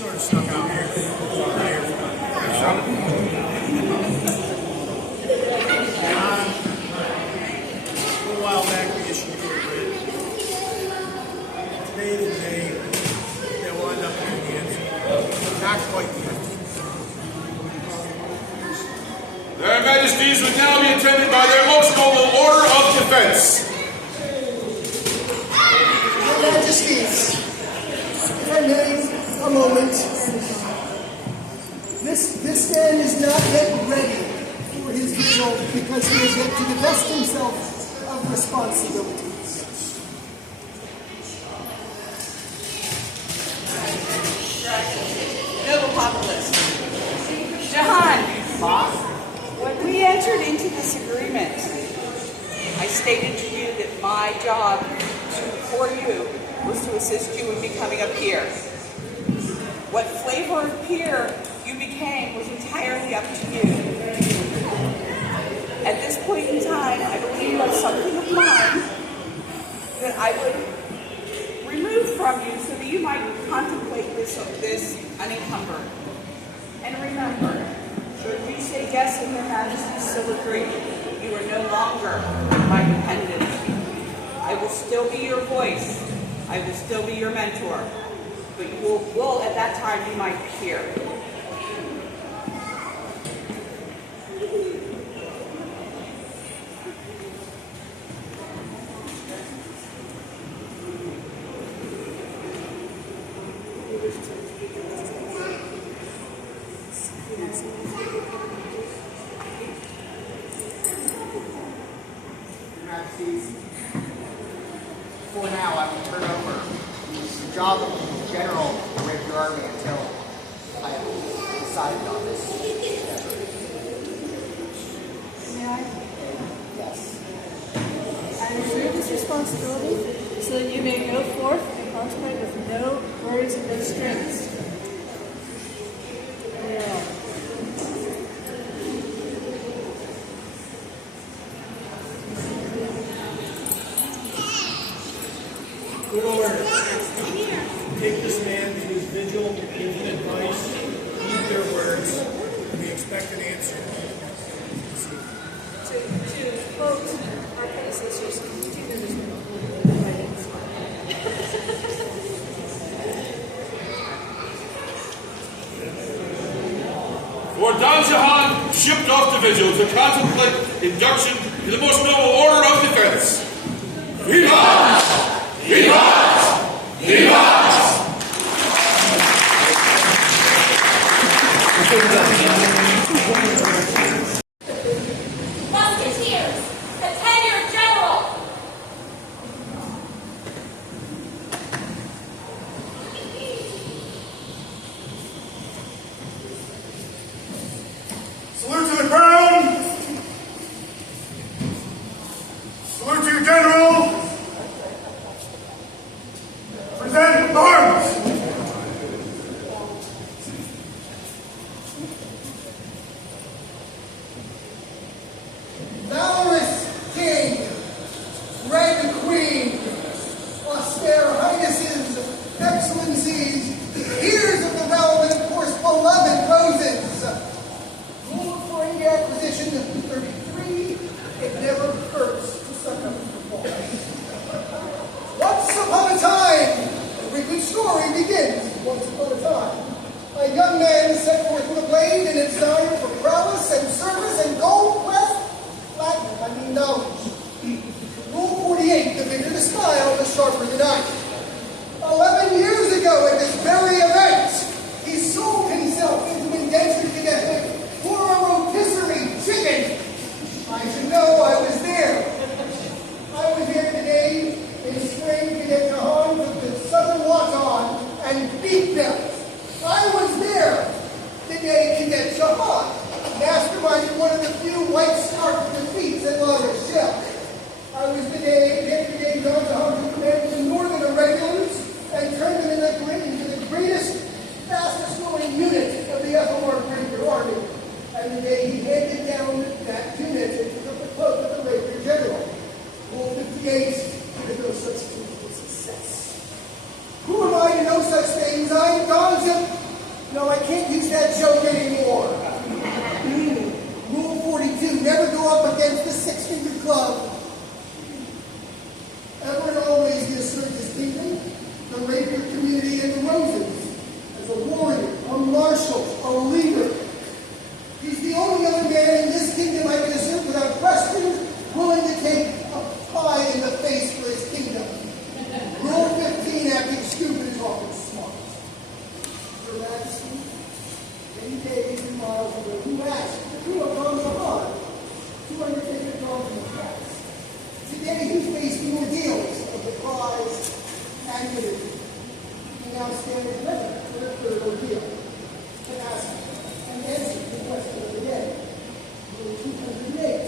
sort of stuck out here. A little while back we issued a writ. Today is the day that will end up in your hands. Not quite the end. Their Majesties would now be attended by their most noble Order of Defense. Your Majesties, if I may, a moment. This man is not yet ready for his vigil because he has yet to divest himself of responsibilities. Noble populace. Jehan, boss, when we entered into this agreement, I stated to you that my job for you was to assist you in becoming a peer. What flavor of peer you became was entirely up to you. At this point in time, I believe you have something of mine that I would remove from you so that you might contemplate this unencumbered. And remember, should you say yes and Your Majesty still agree, you are no longer my dependent. I will still be your voice. I will still be your mentor. But you will at that time be my peer. For now, I will turn over the job of General to Regular Army until I have decided on this. May I? Yes. I reserve this responsibility so that you may go forth and contemplate with no worries and no strings. Yeah. Good order. Take this man to his vigil, give him advice, heed their words, and we expect an answer. To quote our predecessors, do this For Don Jehan shipped off to vigil to contemplate induction to the most noble Order of Defense. Viva! Viva! Viva! Musketeers, the tenured general! Salute to the crown! Salute to your general! Present arms! Valorous King, Red Queen, austere highnesses, excellencies, peers of the realm, and of course beloved roses. Rule for India Acquisition 33, it never hurts to suck up the ball. Once upon a time, every good story begins once upon a time. A young man set forth with a blade in its desire for prowess and service and gold quest. Knowledge. Rule 48, the bigger the style, the sharper the knife. 11 years ago at this very event, he sold himself into indentured cadet for a rotisserie chicken. I should know I was there. I was there today in spring Cadet Jehan with the Southern watch on and beat them. I was there today Cadet Jehan masterminded one of the few white scarf defeats at La Rochelle. I was today Don Jehan who commanded the Northern Irregulars and turned them into the greatest, fastest growing unit of the FOR Regular Army. And the day he handed down that unit and took up the cloak of the Regular General. Rule 58, there are no such things as success. Who am I to know such things? I am Don No, I can't use that joke anymore. Rule 42, never go up against the six-fingered club. Ever and always he asserts his kingdom, the rapier community, and the roses. As a warrior, a marshal, a leader. He's the only other man in this kingdom I can assert without question, willing to take a pie in the face for his kingdom. Rule 15, acting stupid is often smart. Your Majesty, many days and miles ago, you asked the crew upon the heart to undertake a dog in the press. Today you face the ordeals of the prize and unity. You now stand ready for the third ordeal, to ask and answer the question of the day. Rule 208.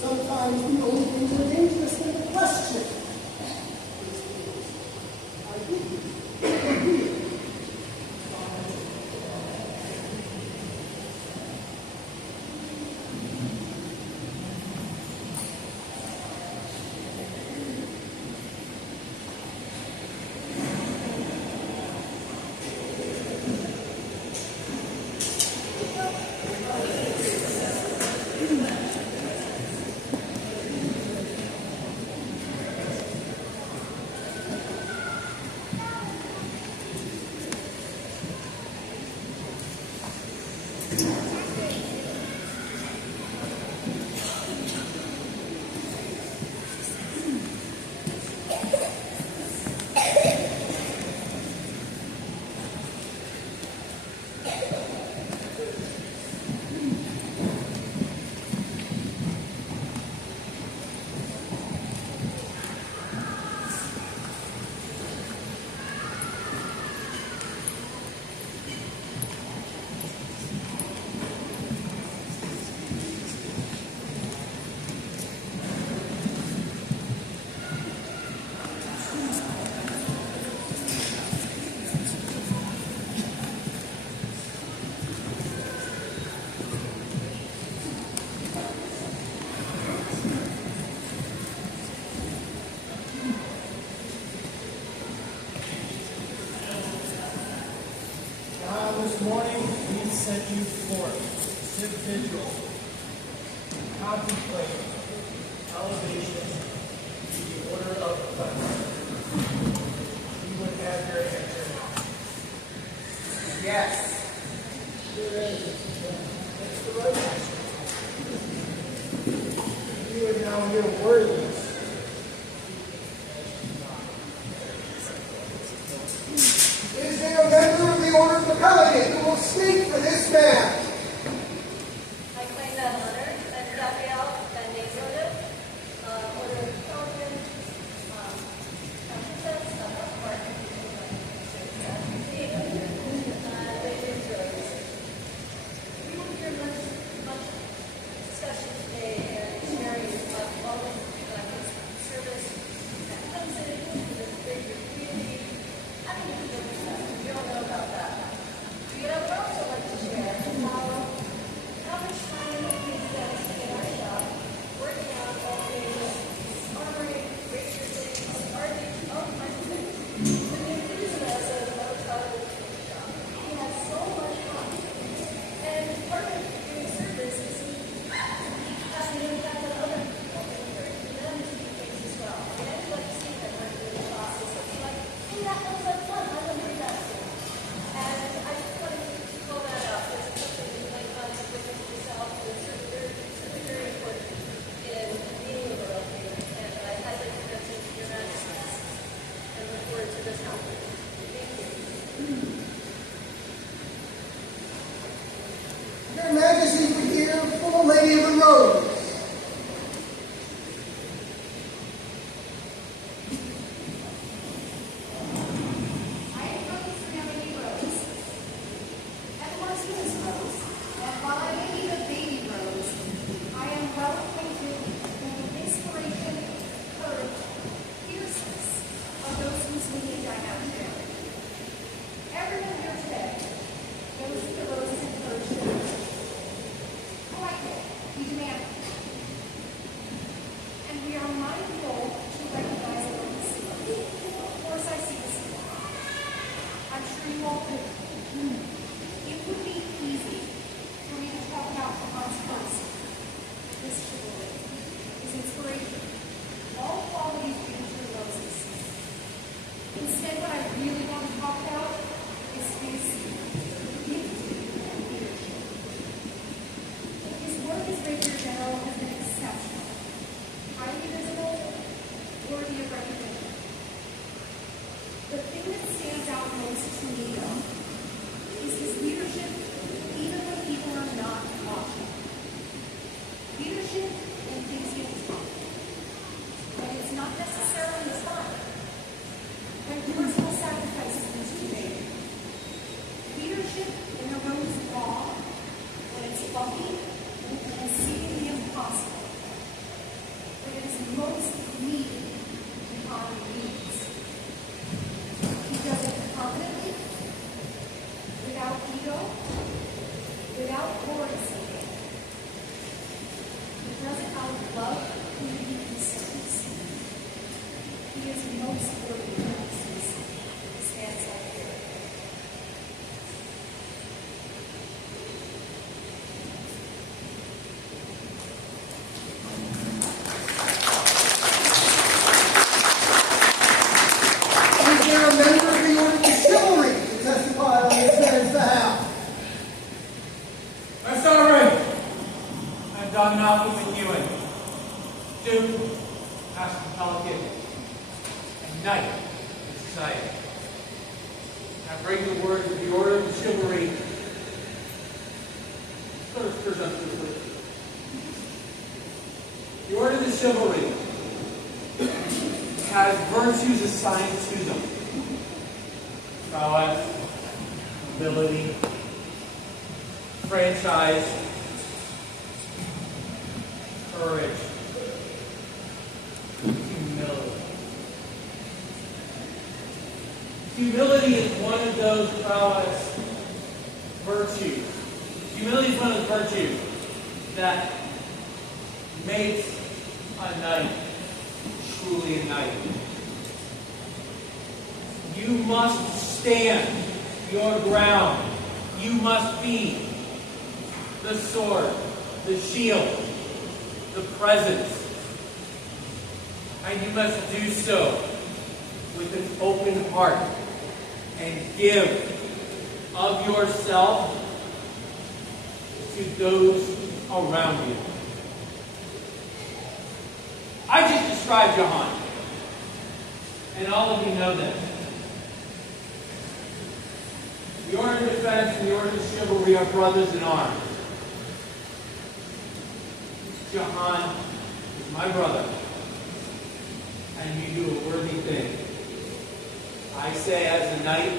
Sometimes the only things are dangerous than the question. I give you the real. This morning, we set you forth, sit vigil, contemplate elevation to the order of the blessed. We would have your answer now. Yes. That's the right answer. You would now hear words. Is there a member of the Order of the Pelican who will speak for this man? I claim that honor, and Gabriel and Nazoda, Order of Pelican, Princess, we will hear much discussion today and sharing of all of his service that comes into the bigger community. I mean, we all know about that. But I would also like to share how much time he spends in our shop working on all things armory, racer things, arting, all kinds of things. And the enthusiasm of a child in the shop. He has so much fun. And part of doing service is having an impact on other people and encouraging them to do things as well. And I'd like to see them work through the process of like, hey, that was like fun. I want to do that too. And I just wanted to call that out because it's something that you might not have looked into yourself. It's certainly very important in being a royalty. And I'd like to mention to your majesties and look forward to this conference. Thank you. Your Majesty, we hear from a Lady of the Rose. I am from Ceremony Rose, and Martinez Rose, and while I may be the baby Rose, I am well acquainted with the inspiration, courage, fierceness of those whose lineage I have shared. Everyone here today knows that the roses encourage them. Politely, we demand them. And we are mindful to recognize it on the sea. Of course, I see the sea. I'm sure you all do. easy for me to talk about the consequence. This chivalry, this inspiration, all qualities due to roses. Instead, what I really want to talk about is his gift and leadership. His work as Rapier General has been exceptional, highly visible, worthy of recognition. The thing that stands out most to me, though, is his leadership even when people are not watching. Leadership when things get tough. And it's not necessarily fun. When personal sacrifices need to be made. Leadership when the road is long, when it's bumpy, and seemingly impossible. When it is most needed in our needs. He does it confidently, without ego, without glory seeking. He does it out of love who he serves. He is most worthy of praise. He stands up here. Is there a member of the Order of Chivalry to testify on this man's behalf? That's all right. I'm Don Malcolm McEwen, Duke, Master Pelican, and Knight of Society. I bring the word of the Order of Chivalry. Let us present this word. The Order of Chivalry has virtues assigned to them. Prowess, nobility, franchise, courage, humility. Humility is one of those prowess virtues. Humility is one of those virtues that makes a knight truly a knight. You must stand your ground. You must be the sword, the shield, the presence. And you must do so with an open heart and give of yourself to those around you. I just described Jehan, and all of you know this. The Order of Defense and the Order of Chivalry are brothers in arms. Jehan is my brother, and you do a worthy thing. I say as a knight,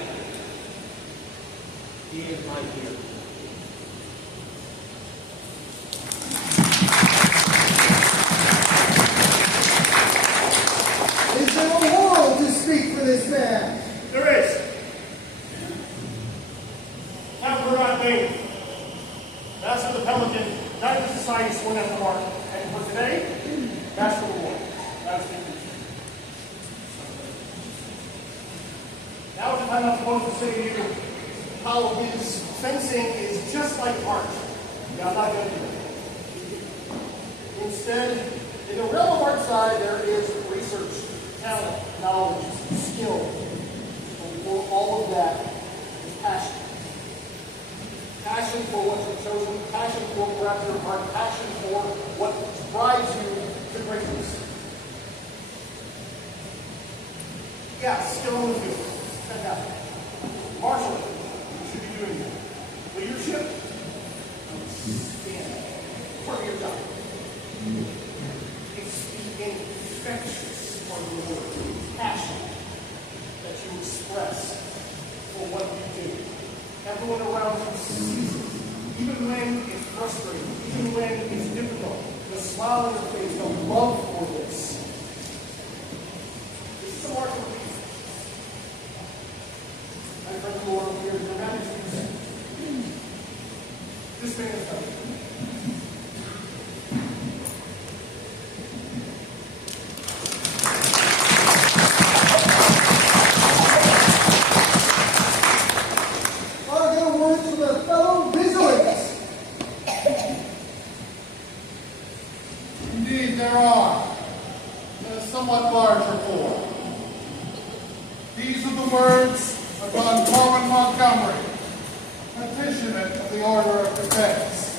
he is my hero. Is there a moral to speak for this man? There is. Captain Bailey, Master of the Pelican, Knight of Society sworn at the mark. And for today, Master of the War. That is the conclusion. Now is the time I'm supposed to say to you how his fencing is just like art. Yeah, I'm not going to do that. Instead, in the realm of art side, there is research, talent, knowledge, skill. And for all of that is passion. Passion for what you've chosen, passion for perhaps your heart, passion for what drives you to greatness. Yeah, skill in the field. Fantastic. Marshall, you should be doing that. Leadership, stand. Part of your job. It's the infectious part of the word, passion that you express for what you do. Everyone around you sees it. Even when it's frustrating, even when it's difficult, the smile on your face, the love for this. This is a mark of peace. My friend Lord over here, your Majesty, this man is done. Are there words from a fellow visitor? words of Don Corwin Montgomery, petitionant of the Order of Defense.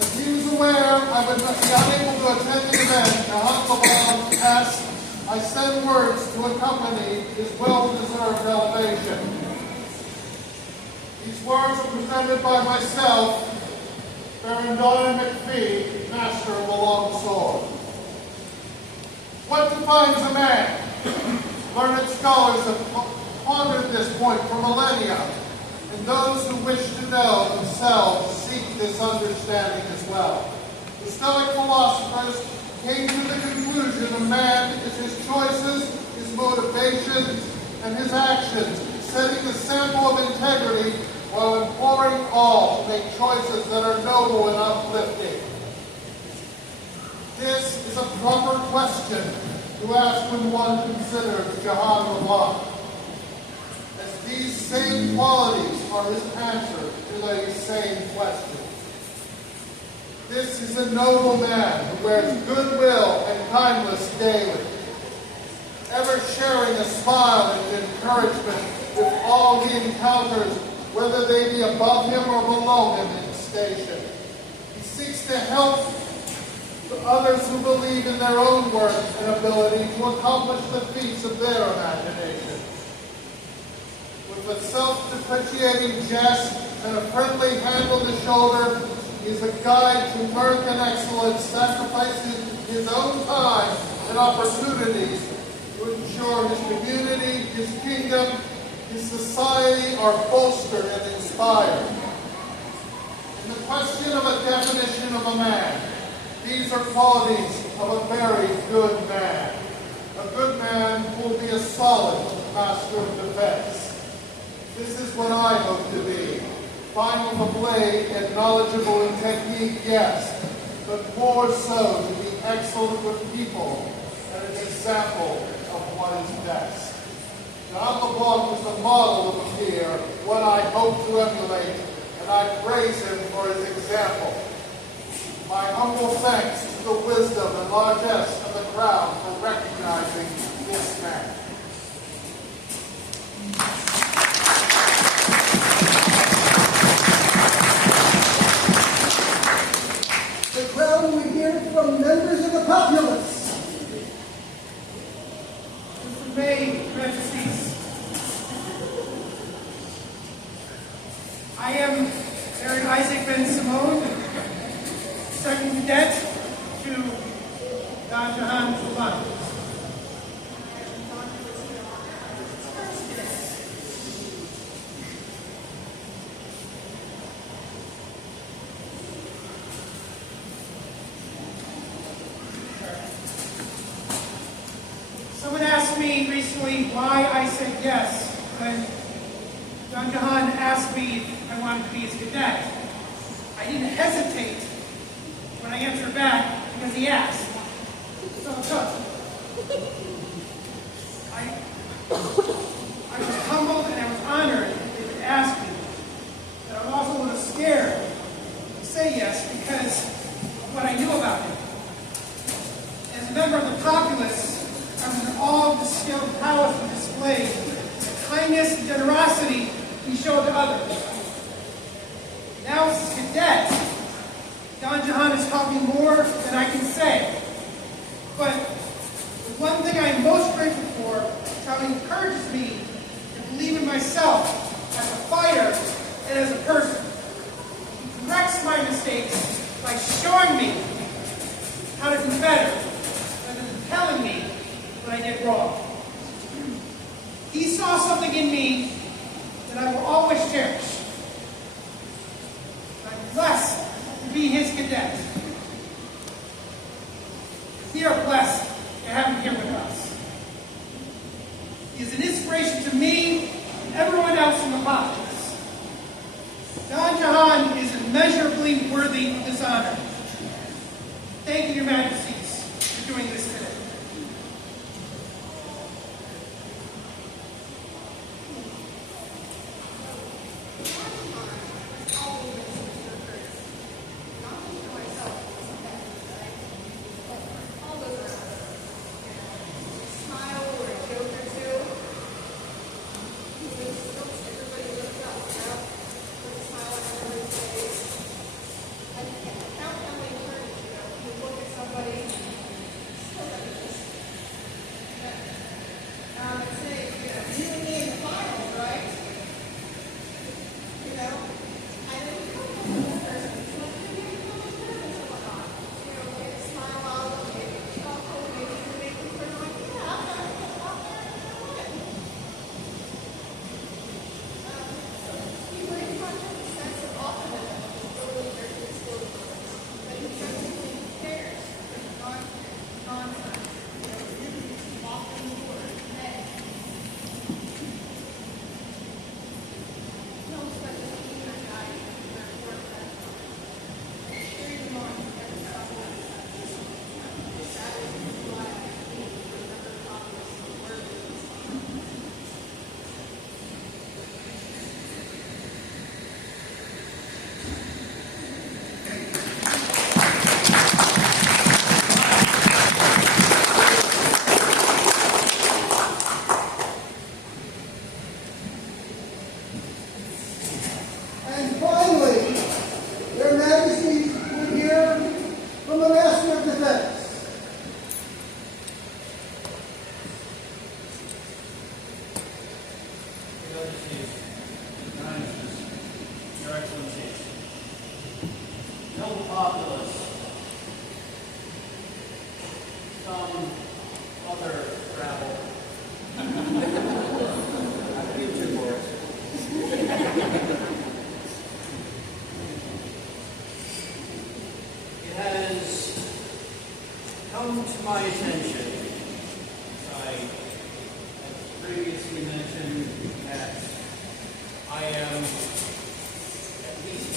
As he was aware I would be unable to attend the event, Jehan asked I send words to accompany his well-deserved elevation. These words are presented by myself, Baron Donald McPhee, Master of the Long Sword. What defines a man? Learned scholars have pondered this point for millennia, and those who wish to know themselves seek this understanding as well. The Stoic philosophers came to the conclusion a man is his choices, his motivations, and his actions, setting the sample of integrity while imploring all to make choices that are noble and uplifting. This is a proper question to ask when one considers Jehan LeBlanc, as these same qualities are his answer to these same questions. This is a noble man who wears goodwill and kindness daily, ever sharing a smile and encouragement with all he encounters, whether they be above him or below him in station. He seeks to help others who believe in their own worth and ability to accomplish the feats of their imagination. With a self-depreciating jest and a friendly hand on the shoulder, he is a guide to mirth and excellence, sacrificing his own time and opportunities to ensure his community, his kingdom, his society are bolstered and inspired. In the question of a definition of a man, these are qualities of a very good man. A good man who will be a solid master of defense. This is what I hope to be. Fine with a blade and knowledgeable in technique, yes, but more so to be excellent with people and an example of what is best. Jehan LeBlanc is the model of a peer, one I hope to emulate, and I praise him for his example. My humble thanks to the wisdom and largesse of the crowd for recognizing this man. The crowd we hear from members of the populace. Mr. May, Majesties, I am Baron Isaac Ben Simone, second cadet to Don Jehan LeBlanc. Someone asked me recently why I said yes when Don Jehan asked me if I wanted to be his cadet. I didn't hesitate when I answered back because he asked. So it took. I was humbled and I was honored that they would ask me. But I was also a little scared to say yes because of what I knew about him. As a member of the populace, I was in awe of the skill and prowess he displayed, the kindness and generosity he showed to others. Now as a cadet, Don Jehan has taught me more than I can say. But the one thing I am most grateful for is how he encourages me to believe in myself as a fighter and as a person. He corrects my mistakes by showing me how to do better rather than telling me what I did wrong. He saw something in me that I will always cherish. I'm blessed to be his cadet. We are blessed to have him here with us. He is an inspiration to me and everyone else in the populace. Don Jehan is immeasurably worthy of this honor. Thank you, Your Majesties, for doing this today. my attention, I have previously mentioned that I am, at least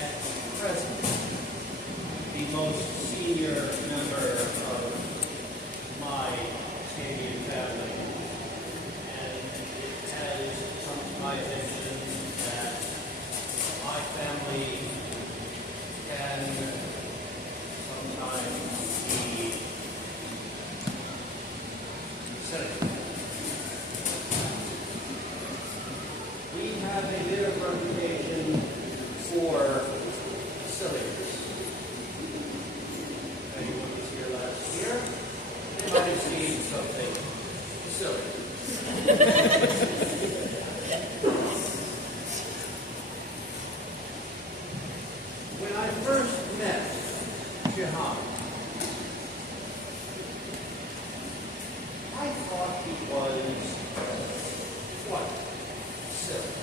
at present, the most senior member of my Canadian family. And it has come to my attention that my family can sometimes be cynical. We have a bit of reputation for silliness. If anyone was here last year, they might have seen something silly. When I first met Jehan, I thought he was quite silly.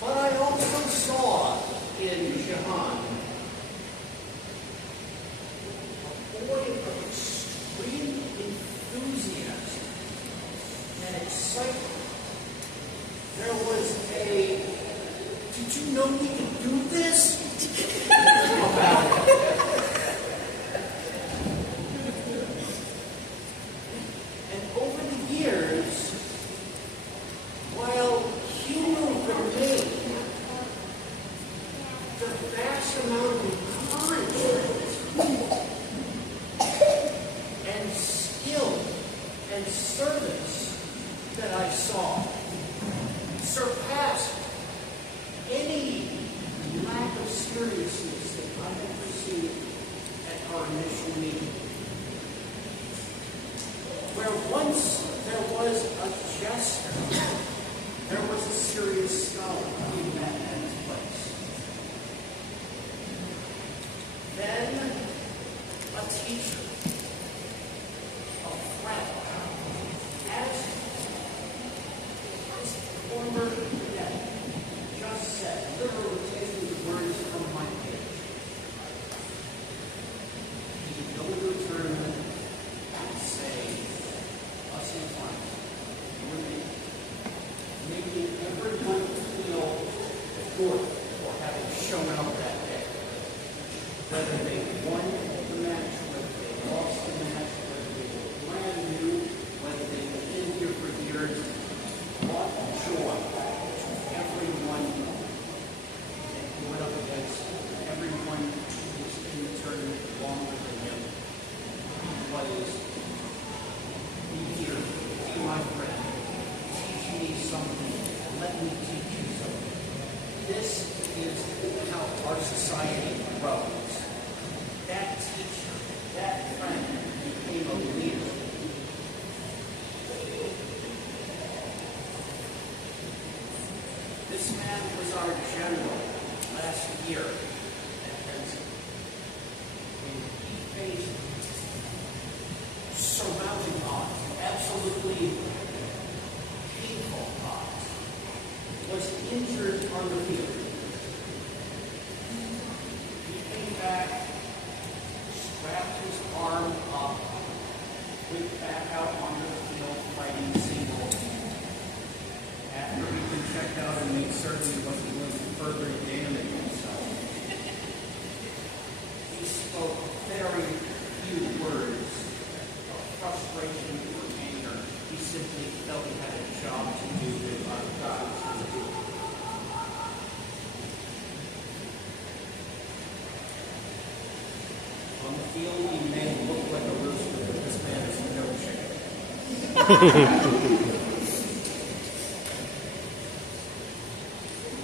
But I also saw in Jehan a boy of extreme enthusiasm and excitement. There was a, did you know we could do this? About it. And over the years, while humor remained, the vast amount of courage and skill and service that I saw surpassed any lack of seriousness that I had perceived at our initial meeting. Where once there was a jester, there was a serious scholar in that man's place. Then a teacher, a friend, as his former cadet just said, literally taking the words from my page. He would go to a tournament and say, us in front, you and me, making everyone feel good for having shown up that day. Whether they won the match, whether they lost the match, whether they were brand new, whether they were in here for years, what joy to everyone that he went up against, everyone who was in the tournament longer than him. Was be here, be my friend, teach me something, let me teach you something. This is how our society grows. That teacher, that friend became a leader. This man was our general last year at Penn. When he faced surmounting odds, absolutely painful odds, was injured on the field. He came back, strapped his arm up, went back out onto the field fighting single. After he'd been checked out and made certain he wasn't going to further damage himself, he spoke very few words of frustration or anger. He simply felt he had a job to do with other guys. On the field, he may look like a rooster, but this man is no chicken.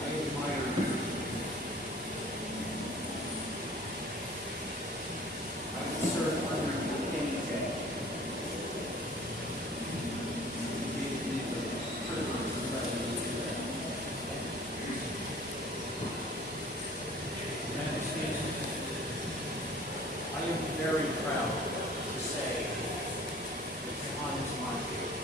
I admire you. I would serve under you any day. You gave me the privilege of letting me do that. United States, I am very proud to say that Jehan is my favorite.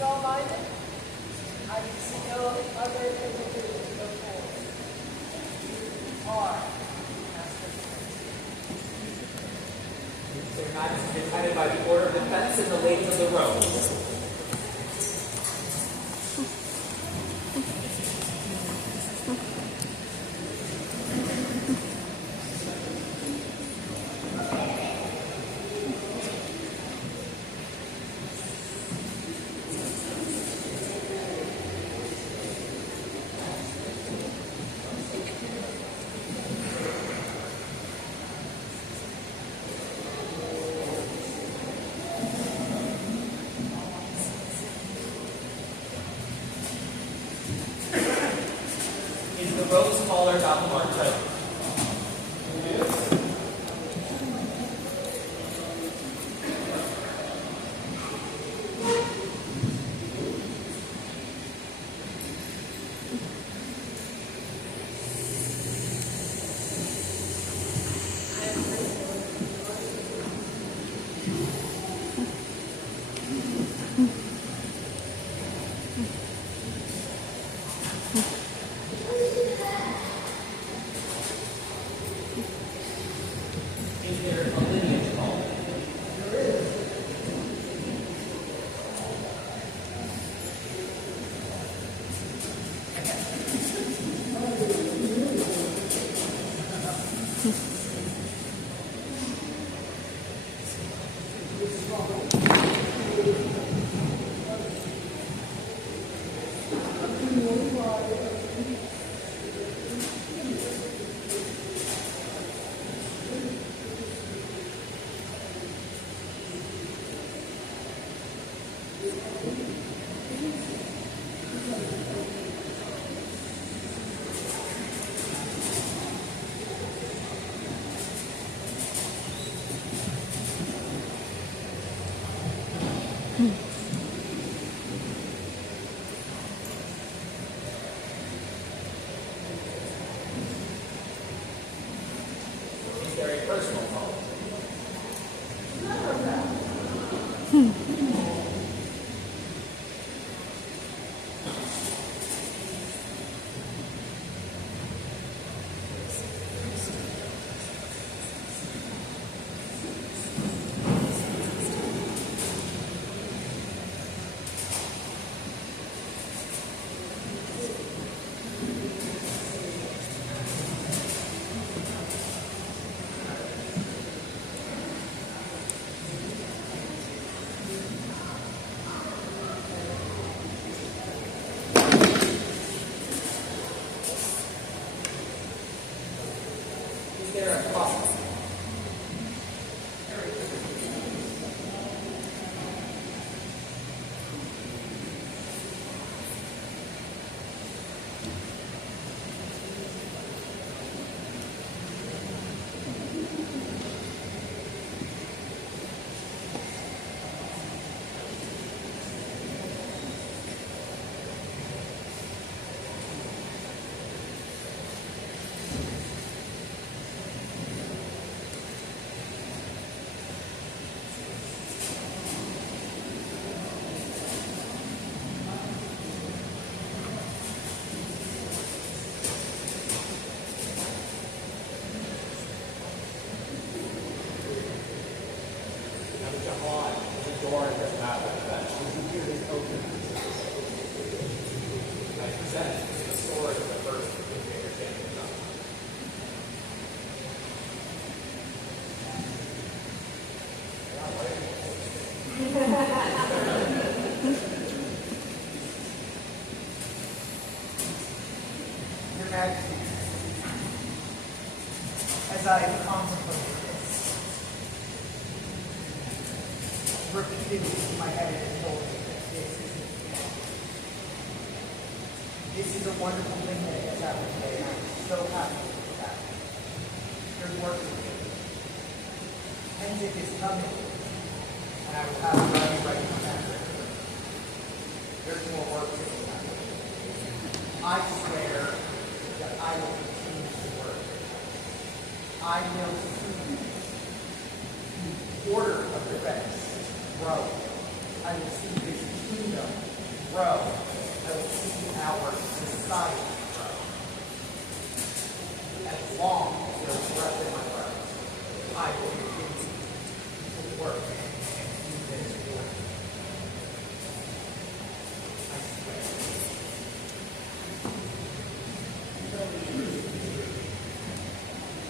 well-minded. I can see no other ability to go forward. You are Master Prince. Their Majesty is headed by the order of defense and the ladies of the rose. Is the rose collar about the mark title? Is there a lineage collar? Is there a personal collar? Is there a cross? Now the Jehan is adorned with matter that I present the story of the first Invader Kingdom. Your Majesty, as I contemplated this, repeatedly my head has told me that this is a wonderful thing that has happened today, and I'm so happy with that. There's work to do. Henzik is coming, and I will have a right from that. There's more work to do. I swear that I will continue to work. I will see the order of defense grow. I will see this kingdom grow, I will see our society grow. As long as there is breath in my lungs, I will continue to work and do this work. I swear.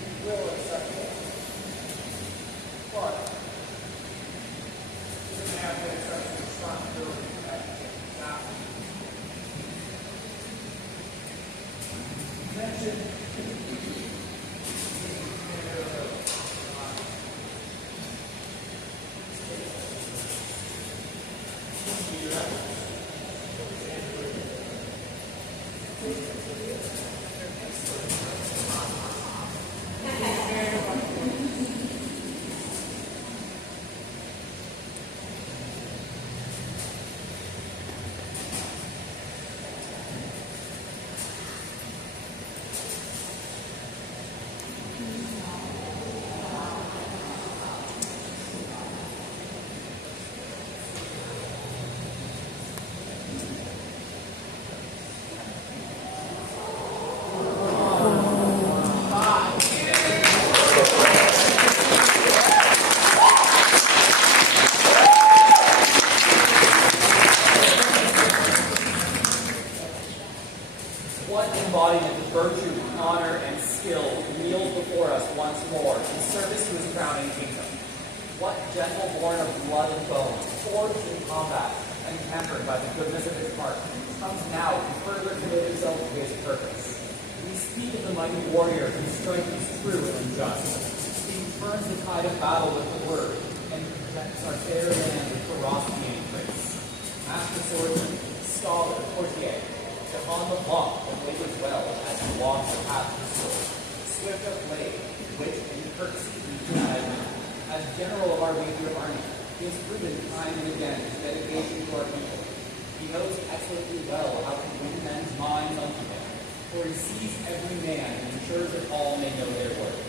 You will accept it. But you didn't have to accept the responsibility for that. Now, mention what embodiment of virtue, honor, and skill kneels before us once more in service to his crowning kingdom? What gentle born of blood and bone, forged in combat and tempered by the goodness of his heart, comes now to further commit himself to his purpose? We speak of the mighty warrior whose strength is true and just. He turns the tide of battle with the word and protects our fair land with ferocity and grace. Master swordsman, scholar, courtier, Jehan that labors well as he walks the path of the sword. Swift of blade, wit and courtesy he has. As general of our major army, he has proven time and again his dedication to our people. He knows excellently well how to win men's minds unto him, for he sees every man and ensures that all may know their worth.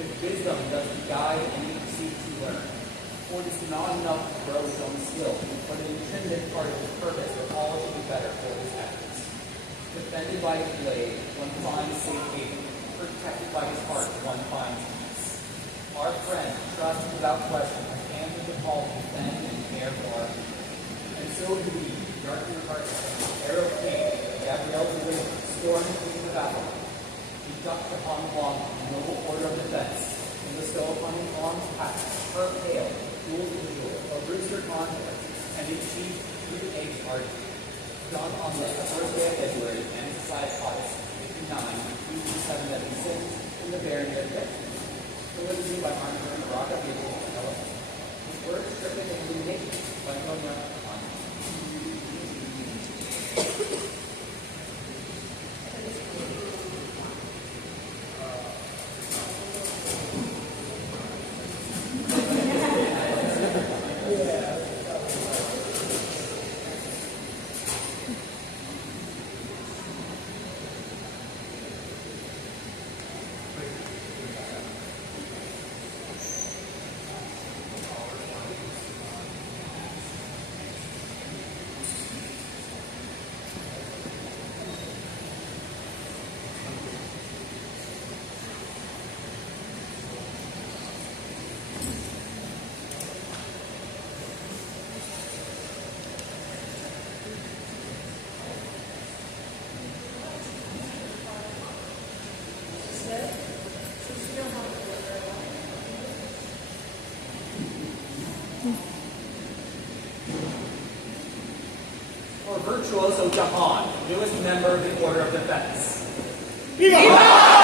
With wisdom does he guide and he seeks to learn. For it is not enough to grow his own skill, but an intrinsic part of his purpose that all should be better for his efforts. Defended by his blade, one finds safe haven. Protected by his heart, one finds peace. Our friend, trusts without question, has answered the call to defend and care for our people. And so do we, darken hearts, arrow king, Gabrielle the Wizard, storm queen of battle. He ducked upon the long, noble order of defense, and bestow upon his arms pack, her pale, jewels in jewel, a rooster conflict, and his chief, 3 eggs heart. Done on the first day of February, and society August 59, 776, in the barony of Death. Validity by Arnold and Rock of April and Ellen. His words stricken and illuminated by Mona on. For Virtuoso Jehan, newest member of the Order of Defense. Viva!